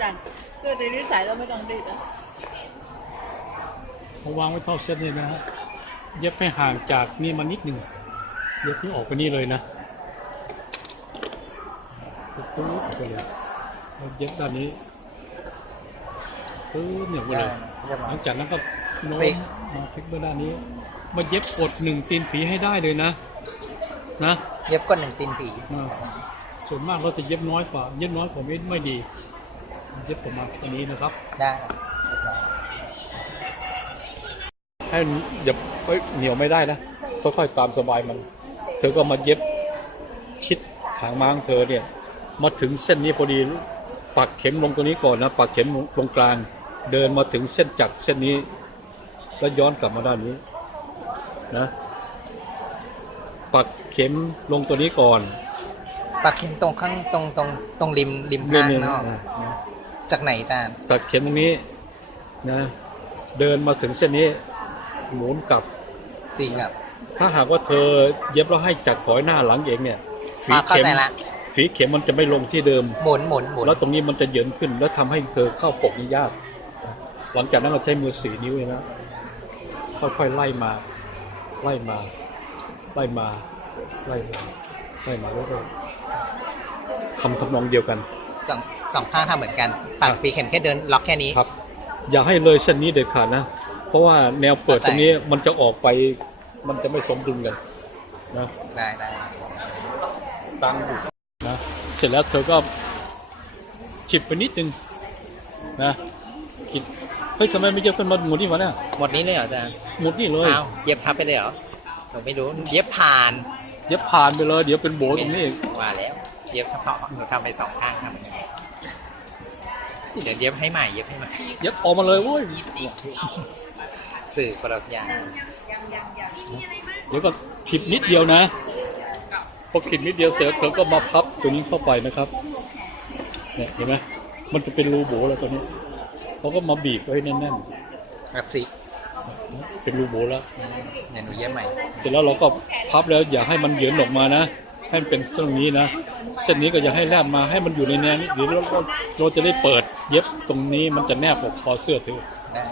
จันเสื้อดีนิสัยเราไม่ต้องดีดนะผมวางไว้เท่าเส้นนี่นะฮะเย็บให้ห่างจากนี่มานิดหนึ่งเย็บนี่ออกไปนี่เลยนะปุ๊บปุ๊บออกไปเลยแล้วเย็บด้านนี้ปุ๊บเนี่ยไปใช่เลยเรียบหร้อลัยงจากนั้นก็โน้พลิมกมาพลิกไปด้านนี้ มาเย็บกดหนึ่งตีนผีให้ได้เลยนะ นะ เย็บก้นหนึ่งตีนผีอ่า ส่วนมากเราจะเย็บน้อยกว่า เย็บน้อยกว่าไม่ไม่ดี เย็บประมาณแค่นี้นะครับ ได้ให้อย่าเอ้ยเหนียวไม่ได้นะค่อยๆตามสบายมัน เธอก็มาเย็บชิดหางม้าของเธอเนี่ย มาถึงเส้นนี้พอดีปักเข็มลงตรงนี้ก่อนนะปักเข็มลงกลาง เดินมาถึงเส้นจักรเส้นนี้ แล้วย้อนกลับมาด้านนี้นะ ปักเข็มลงตัวนี้ก่อน ปักเข็มตรงข้างตรงตรงตรงริมริมเรื่อข้างนี้นนะอกนะนะจากไหนอาจารย์ปักเข็มตรงนี้นะ เดินมาถึงเส้นนี้ หมุนกลับ ตีกลับถ้าหากว่าเธอเย็บแล้วให้จักรถอยหน้าหลังเองเนี่ยฝีอ่าเข้าเข็มใจละฝีเข็มมันจะไม่ลงที่เดิม หมุนหมุนหมุนแล้วตรงนี้มันจะเหยินขึ้นแล้วทำให้เธอเข้าปกนี่ยากหลังจากนั้นเราใช้มือสีนิ้วเองนะค่อยๆไล่มา ไล่มา ไล่มา ไล่มา ไล่มาเรื่อยๆ ทำทำนองเดียวกันสองสองข้างทำเหมือนกันปักปีเข็มแค่เดินล็อกแค่นี้ครับ อย่าให้เลยเส้นนี้เด็ดขาดนะ เพราะว่าแนวเปิดเข้าใจตรงนี้มันจะออกไปมันจะไม่สมดุลกันนะได้ได้ตังอยู่นะเสร็จแล้วเธอก็ฉิบไปนิดนึงนะคิดเฮ้ยทำไมไม่เย็บกันมาหมดนี่วะเนี่ยหมดนี้เลยเหรออาจารย์หมดนี่เลยอ้าวเย็บทับไปเลยเหรอผมไม่รู้เย็บผ่าน เย็บผ่านไปเลย เดี๋ยวเป็นโบตรงนี้อีกว่าแล้ว เย็บเฉพาะหนูทำไปสองข้างทำยังไงเดี๋ยวเย็บให้ใหม่เย็บให้ใหม่เย็บออกมาเลยเว้ยสื่อคนละอย่างเดี๋ยวก็ผิดนิดเดียวนะพอผิดนิดเดียวเสร็จเธอก็มาพับตัวนี้เข้าไปนะครับเนี่ยเห็นไหมมันจะเป็นรูโบแล้วตัวนี้เขาก็มาบีบไว้ให้แน่นแบบพลิกๆเป็นรูโบแล้วอืมเดี๋ยวหนูเย็บใหม่เสร็จแล้วเราก็พับแล้วอย่าให้มันเหยินออกมานะ ให้มันเป็นเส้นนี้นะ เส้นนี้ก็อย่าให้แลบมาให้มันอยู่ในแนวนี้เดี๋ยวเราเราเราจะได้เปิด เย็บตรงนี้มันจะแนบกับคอเสื้อเธอได้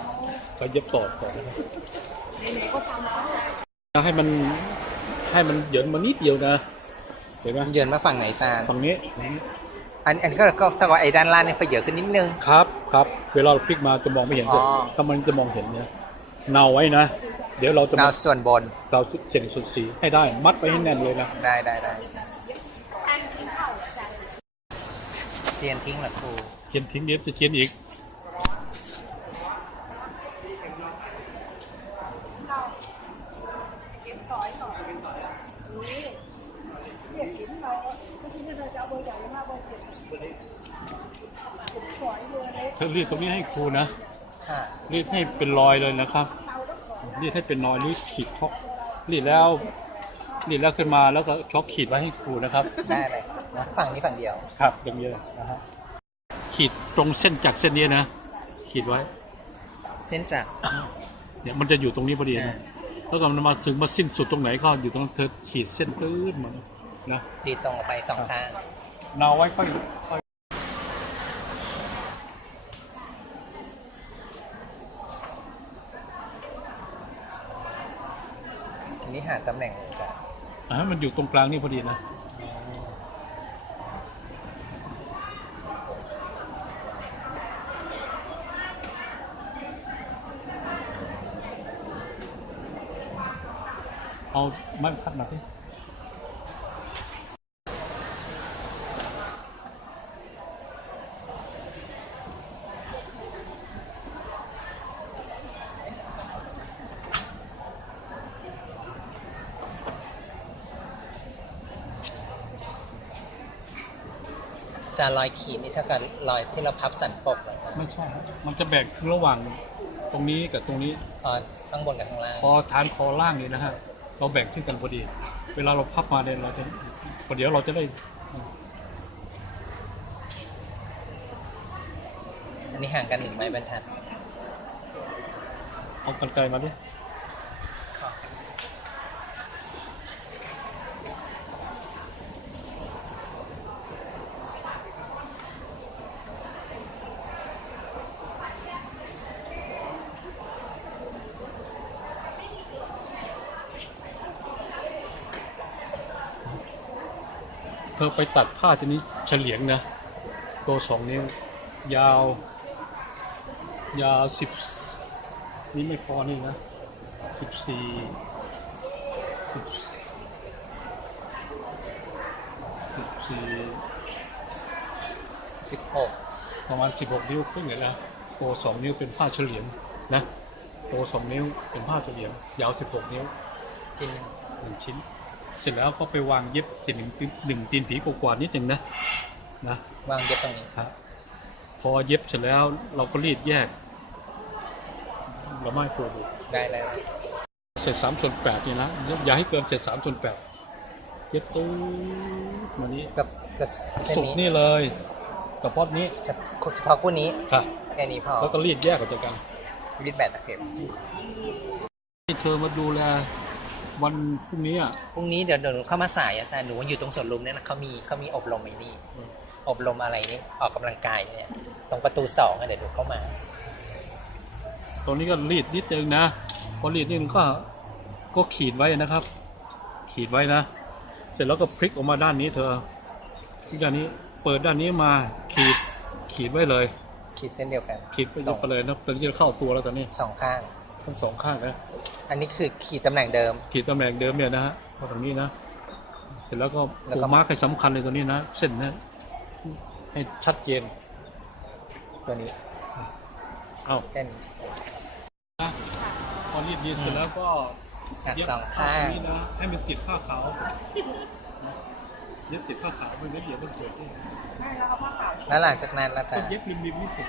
ก็เย็บต่อต่อนะครับให้มันให้มันเหยินมานิดเดียวนะเห็นไหมเยือนมาฝั่งไหนอาจารย์ฝั่งนี้ฝั่งนี้ อันอันนี้ก็ก็ถ้าว่าไอ้ด้านล่างเนี่ยไปเยอะขึ้นนิดนึง ครับครับเวลาเราพลิกมาจะมองไม่เห็นอ๋อถ้ามันจะมองเห็นเนี่ยเนาไว้นะ เดี๋ยวเราจะแนมาวส่วนบนเราเส้นสุดสีให้ได้ มัดไว้ให้แน่นเลยนะ ได้ได้ได้เจียนทิ้งเหรอครูเขียนทิ้งเดี๋ยวจะเขียนอีกเธอรีดตรงนี้ให้ครูนะค่ะรีดให้เป็นรอยเลยนะครับ รีดให้เป็นรอยรีดขีดช็อกรีดแล้วรีดแล้วขึ้นมาแล้วก็ช็อกขีดไว้ให้ครูนะครับ ได้เลยนะฝั่งนี้ฝั่งเดียว ครับอย่างนี้เลยนะฮะขีดตรงเส้นจากเส้นนี้นะ ขีดไว้ เส้นจากเนี่ยมันจะอยู่ตรงนี้พอดีอ่านะแล้วก็มันมาถึงมาสิ้นสุดตรงไหนก็อยู่ตรงนั้นเธอขีดเส้นตื้นมานะตีตรงออกไปสองข้างเนาไว้ค่อยค่อย ทีนี้หา ตำแหน่งอาจารย์อ่ามันอยู่ตรงกลางนี่พอดีนะเอาไม้พัดมาที่ จารย์รอยขีดนี่เท่ากับรอยที่เราพับสันปกเหรอครับไม่ใช่ครับมันจะแบ่งระหว่างตรงนี้กับตรงนี้อ๋อข้างบนกับข้างล่างคอฐานคอล่างนี่นะฮะเราแบ่งขึ้นกันพอดี เวลาเราพับมาเนี่ยเราจะพอเดี๋ยวเราจะได้อันนี้ห่างกันหนึ่งไม้บรรทัดเอากันไกลมาดิ เธอไปตัดผ้าชนิดเฉลียงนะ ตัวสองนิ้ว ยาว ยาวสิบนี่ไม่พอนี่นะสิบสี่สิบสิบสี่สิบหกประมาณสิบหกนิ้วครึ่งเลยนะตัวสองนิ้วเป็นผ้าเฉลียงนะตัวสองนิ้วเป็นผ้าเฉลียงยาวสิบหกนิ้วจริงหนึ่งชิ้น เสร็จแล้วก็ไปวางเย็บสิหนึ่งหนึ่งตีนผีกว่าๆนิดหนึ่งนะนะวางเย็บตรงนี้ครับพอเย็บเสร็จแล้วเราก็รีดแยกเราไม่ฟูดูได้แล้วเสร็จสามส่วนแปดนี่นะอย่าให้เกินเสร็จสามส่วนแปดเย็บตู้มานี้กับกับเส้นสุกนี้นี่เลยกระเพาะนี้เฉเฉพาะคู่นี้ค่ะแค่นี้พอแล้วก็รีดแยกออกจากกันวิดแบตตะเข็บให้เธอมาดูแล วันพรุ่งนี้อะพรุ่งนี้เดี๋ยวเดี๋ยวหนูเข้ามาสายอาจารย์หนูอยู่ตรงสวนลุมเนี่ยนะเขามีเขามีอบรมไอ้นี่อืมอบรมอะไรนี่ออกกำลังกายเนี่ยตรงประตูสองอะเดี๋ยวหนูเข้ามา ตรงนี้ก็รีดนิดนึงนะพอรีดนิดนึงก็ก็ขีดไว้นะครับ ขีดไว้นะ เสร็จแล้วก็พลิกออกมาด้านนี้เธอพลิกด้านนี้เปิดด้านนี้มาขีดขีดไว้เลย ขีดเส้นเดียวกัน ขีดไปไปเลยนะตอนนี้จะเข้าตัวแล้วตอนนี้สองข้าง ทั้งสองข้างนะอันนี้คือขีดตำแหน่งเดิม ขีดตำแหน่งเดิมเนี่ยนะฮะพอตรงนี้นะ เสร็จแล้วก็แล้วตัวก็มาร์กให้สำคัญเลยตัวนี้นะ เส้นนะให้ชัดเจน ตัวนี้ เอาเส้นพอรีดดีเสร็จแล้วก็อะเย็บสองข้างตรนี้นะให้มันติดผ้าขาวเย็บติดผ้าขาวมันไม่เย็บมันเกิดนี่แล้วหลังจากนั้นอาจาก็รย์เย็บริมๆนี่สิ